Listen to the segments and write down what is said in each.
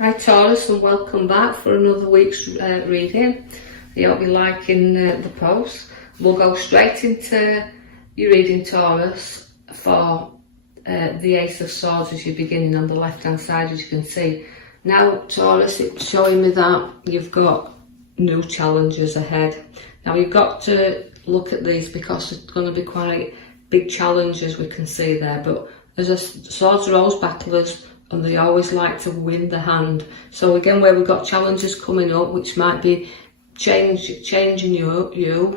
Hi Taurus, and welcome back for another week's reading. I hope you're liking the post. We'll go straight into your reading, Taurus, for the Ace of Swords as you're beginning on the left hand side, as you can see. Now Taurus, it's showing me that you've got new challenges ahead. Now you've got to look at these because it's going to be quite big challenges, we can see there, but as swords are always battlers, and they always like to win the hand. So again, where we've got challenges coming up, which might be changing your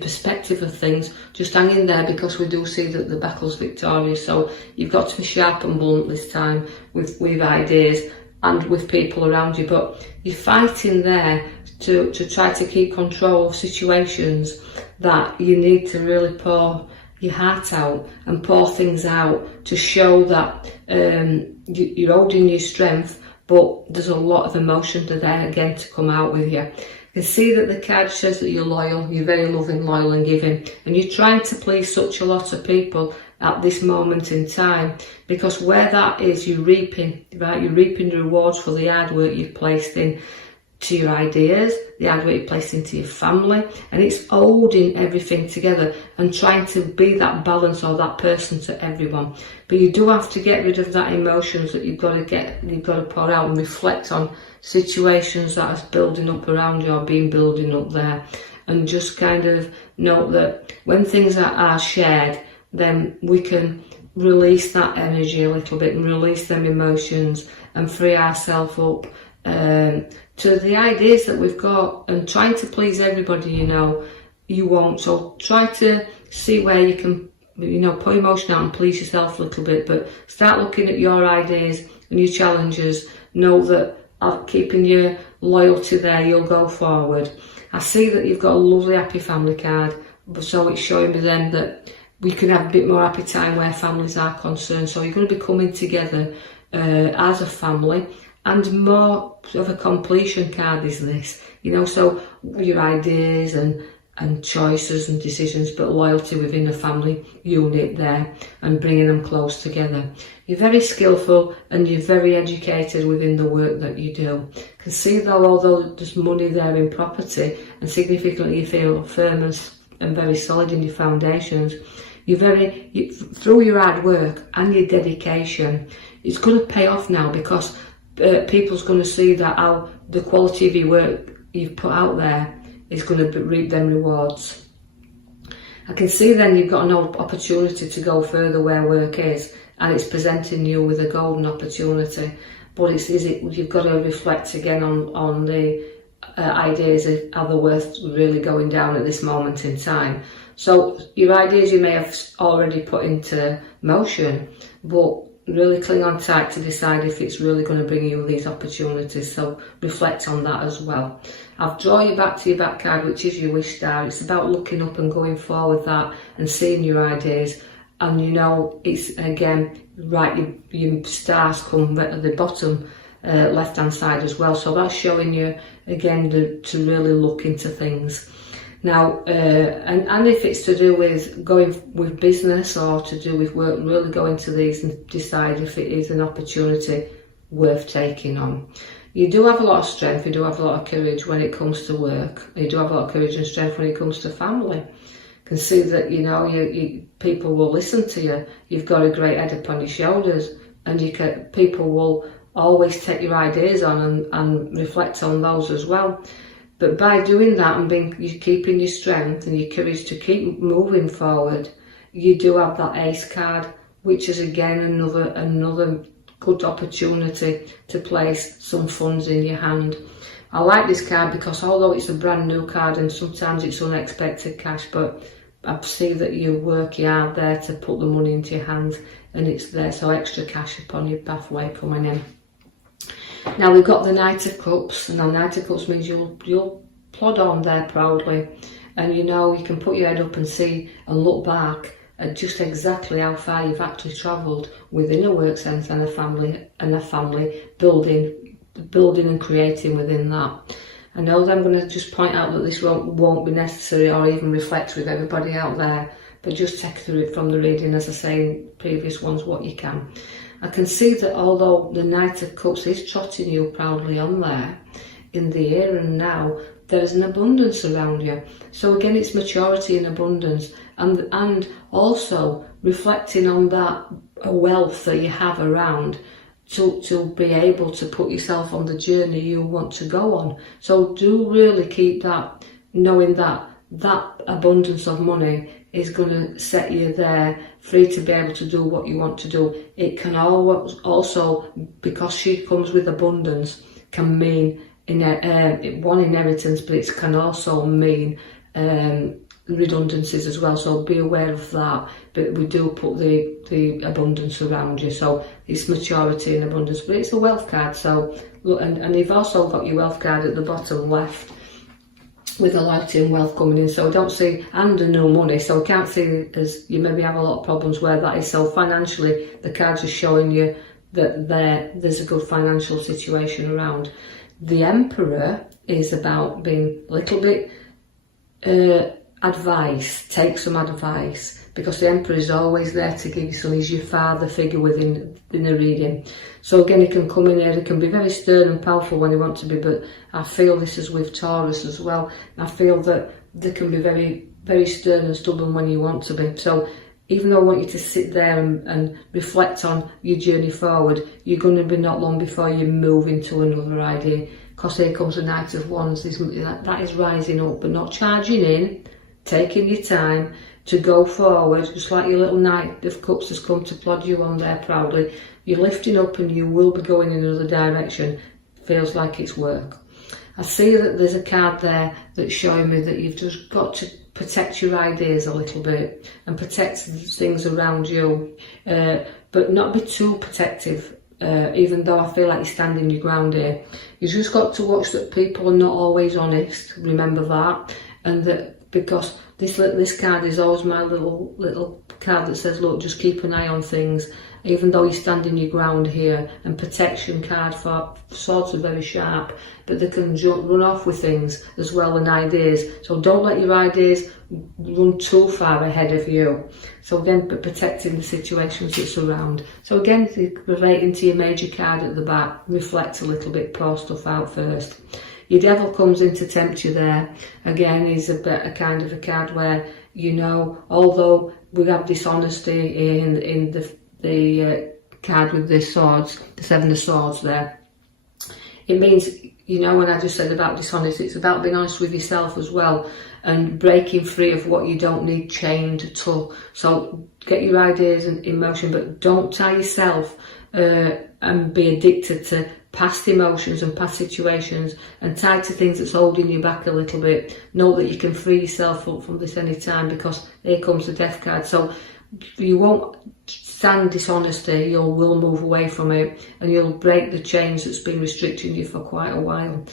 perspective of things, just hang in there, because we do see that the battle's victorious. So you've got to be sharp and blunt this time with ideas and with people around you, but you're fighting there to try to keep control of situations that you need to really pour your heart out and pour things out to show that you're holding your strength, but there's a lot of emotion there again to come out with you. You can see that the card says that you're loyal, you're very loving, loyal and giving, and you're trying to please such a lot of people at this moment in time, because where that is, you're reaping, right? You're reaping the rewards for the hard work you've placed in to your ideas, the hard work you placed into your family, and it's holding everything together and trying to be that balance or that person to everyone. But you do have to get rid of that emotions that you've got to pour out and reflect on situations that are building up around you or been building up there, and just kind of note that when things are shared, then we can release that energy a little bit and release them emotions and free ourselves up to the ideas that we've got. And trying to please everybody, you won't. So try to see where you can, put emotion out and please yourself a little bit, but start looking at your ideas and your challenges. Know that keeping your loyalty there, you'll go forward. I see that you've got a lovely happy family card, so it's showing me then that we can have a bit more happy time where families are concerned. So you're going to be coming together as a family. And more of a completion card is this, so your ideas and choices and decisions, but loyalty within the family unit there and bringing them close together. You're very skillful and you're very educated within the work that you do. You can see though, although there's money there in property and significantly you feel firm and very solid in your foundations, through your hard work and your dedication, it's going to pay off now, because people's going to see that how the quality of your work you've put out there is going to reap them rewards. I can see then you've got an opportunity to go further where work is, and it's presenting you with a golden opportunity. But you've got to reflect again on the ideas of are they worth really going down at this moment in time. So your ideas you may have already put into motion, but really cling on tight to decide if it's really going to bring you these opportunities. So reflect on that as well. I've drawn you back to your back card, which is your wish star. It's about looking up and going forward that and seeing your ideas. And it's again right, your stars come at the bottom left hand side as well. So that's showing you again to really look into things. Now, and if it's to do with going with business or to do with work, really go into these and decide if it is an opportunity worth taking on. You do have a lot of strength, you do have a lot of courage when it comes to work. You do have a lot of courage and strength when it comes to family. You can see that, people will listen to you. You've got a great head upon your shoulders, and people will always take your ideas on and reflect on those as well. But by doing that and you're keeping your strength and your courage to keep moving forward, you do have that ace card, which is again another good opportunity to place some funds in your hand. I like this card because although it's a brand new card and sometimes it's unexpected cash, but I see that you work hard there to put the money into your hands, and it's there, so extra cash upon your pathway coming in. Now we've got the Knight of Cups, and the Knight of Cups means you'll plod on there proudly, and you can put your head up and see and look back at just exactly how far you've actually travelled within a work sense and a family building and creating within that. I know that I'm going to just point out that this won't be necessary or even reflect with everybody out there, but just take through it from the reading, as I say in previous ones, what you can. I can see that although the Knight of Cups is trotting you proudly on there, in the here and now, there is an abundance around you. So again, it's maturity and abundance, and also reflecting on that wealth that you have around, to be able to put yourself on the journey you want to go on. So do really keep that, knowing that that abundance of money is going to set you there free to be able to do what you want to do. It can always also, because she comes with abundance, can mean one inheritance, but it can also mean redundancies as well, so be aware of that. But we do put the abundance around you, so it's maturity and abundance, but it's a wealth card. So look, and you've also got your wealth card at the bottom left with a light and wealth coming in, so I don't see, and no money, so I can't see as you maybe have a lot of problems where that is. So financially, the cards are showing you that there's a good financial situation around. The Emperor is about being a little bit advice, take some advice, because the Emperor is always there to give you some. He's your father figure within the reading. So again, he can come in here, he can be very stern and powerful when he wants to be, but I feel this is with Taurus as well. I feel that they can be very, very stern and stubborn when you want to be. So even though I want you to sit there and reflect on your journey forward, you're going to be not long before you move into another idea, because here comes the Knight of Wands. That is rising up, but not charging in, taking your time to go forward, just like your little Knight of Cups has come to plod you on there proudly. You're lifting up and you will be going in another direction. Feels like it's work. I see that there's a card there that's showing me that you've just got to protect your ideas a little bit and protect things around you, but not be too protective, even though I feel like you're standing your ground here. You just got to watch that people are not always honest, remember that, and that because this card is always my little card that says, look, just keep an eye on things, even though you're standing your ground here. And protection card for swords are very sharp, but they can run off with things as well, and ideas. So don't let your ideas run too far ahead of you. So again, but protecting the situations that surround. So again, relating to your major card at the back, reflect a little bit, pour stuff out first. Your Devil comes in to tempt you there. Again, he's a kind of a card where, you know, although we have dishonesty in the card with the swords, the Seven of Swords there, it means, you know, when I just said about dishonesty, it's about being honest with yourself as well, and breaking free of what you don't need chained to. So get your ideas in motion, but don't tie yourself and be addicted to past emotions and past situations and tied to things that's holding you back a little bit. Know that you can free yourself up from this any time, because here comes the Death card. So you won't stand dishonesty, you will move away from it, and you'll break the chains that's been restricting you for quite a while.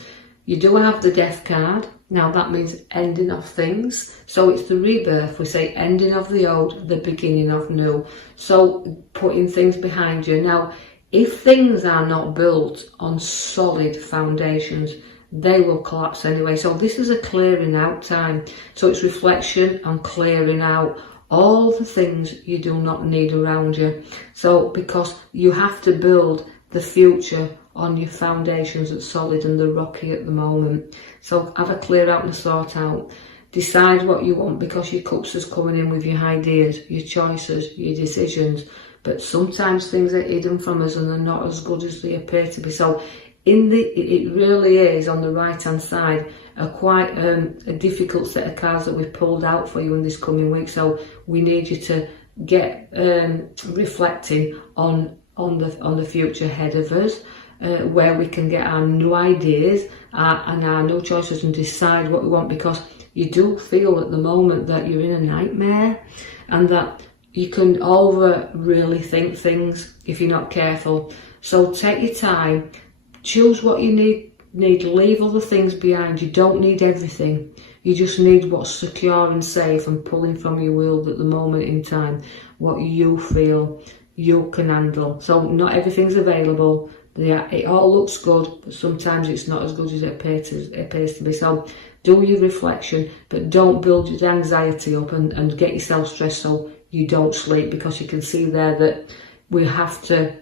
You do have the Death card. Now that means ending of things. So it's the rebirth. We say ending of the old, the beginning of new. So putting things behind you. Now, if things are not built on solid foundations, they will collapse anyway. So this is a clearing out time. So it's reflection and clearing out all the things you do not need around you. So because you have to build the future on your foundations that's solid and they're rocky at the moment. So have a clear out and a sort out. Decide what you want, because your cups is coming in with your ideas, your choices, your decisions. But sometimes things are hidden from us and they're not as good as they appear to be. So it really is, on the right hand side, quite a difficult set of cards that we've pulled out for you in this coming week. So we need you to get reflecting on the future ahead of us, where we can get our new ideas and our new choices and decide what we want, because you do feel at the moment that you're in a nightmare and that you can really think things if you're not careful. So take your time, choose what you need, leave other things behind. You don't need everything. You just need what's secure and safe and pulling from your world at the moment in time, what you feel you can handle. So not everything's available. Yeah, it all looks good, but sometimes it's not as good as it appears to be. So do your reflection, but don't build your anxiety up and get yourself stressed so you don't sleep, because you can see there that we have to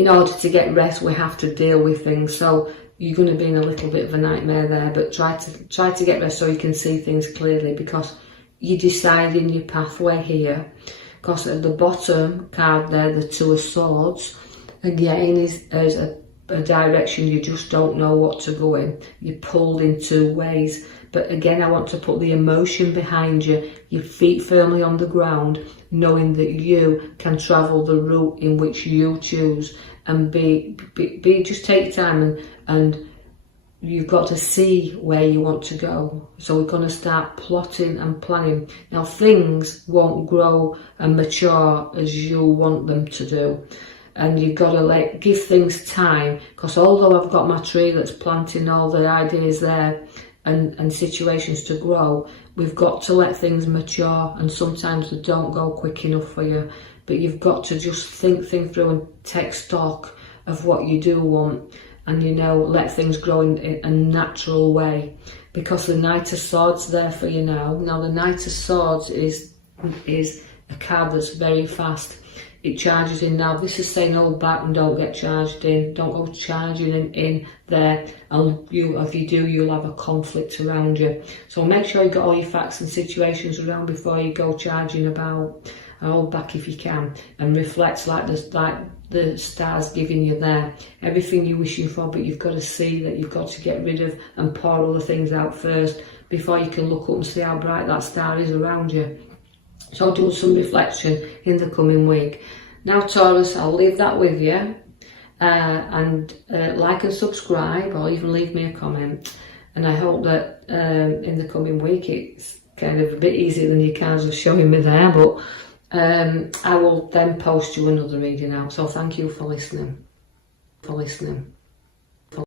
in order to get rest, we have to deal with things. So you're going to be in a little bit of a nightmare there, but try to get rest so you can see things clearly, because you're deciding your pathway here. Because at the bottom card there, the Two of Swords, again is a direction you just don't know what to go in. You're pulled in two ways. But again, I want to put the emotion behind you, your feet firmly on the ground, knowing that you can travel the route in which you choose, and just take your time, and you've got to see where you want to go. So we're going to start plotting and planning. Now, things won't grow and mature as you want them to do. And you've got to give things time, because although I've got my tree that's planting all the ideas there and situations to grow, we've got to let things mature, and sometimes they don't go quick enough for you. But you've got to just think through and take stock of what you do want, and let things grow in a natural way, because the Knight of Swords there for you now. Now the Knight of Swords is a card that's very fast. It charges in now. This is saying hold back and don't get charged in. Don't go charging in there, and if you do, you'll have a conflict around you. So make sure you got all your facts and situations around before you go charging about. And hold back if you can, and reflect like the stars giving you there. Everything you're wishing for, but you've got to see that you've got to get rid of and pour all the things out first before you can look up and see how bright that star is around you. So do some reflection in the coming week. Now Taurus, I'll leave that with you, and like and subscribe, or even leave me a comment. And I hope that in the coming week it's kind of a bit easier than your cards are showing me there, but I will then post you another reading out. So thank you for listening.